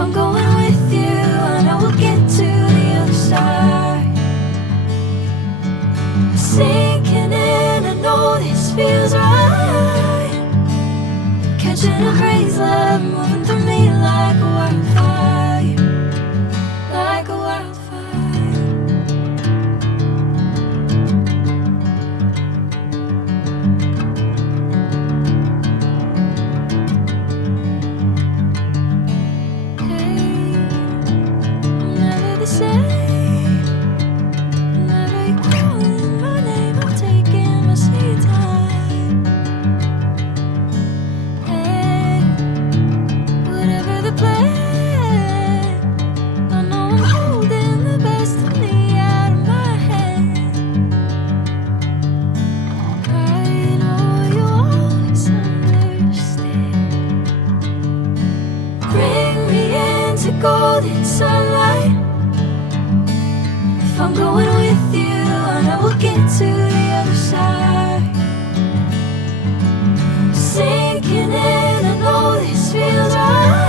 I'm going with you, I know we'll get to the other side. Sinking in, I know this feels right. Catching a crazy love, moving through me like a wildfire, like a wildfire. Golden sunlight. If I'm going with you, I know we'll get to the other side. Sinking in, I know this feels right.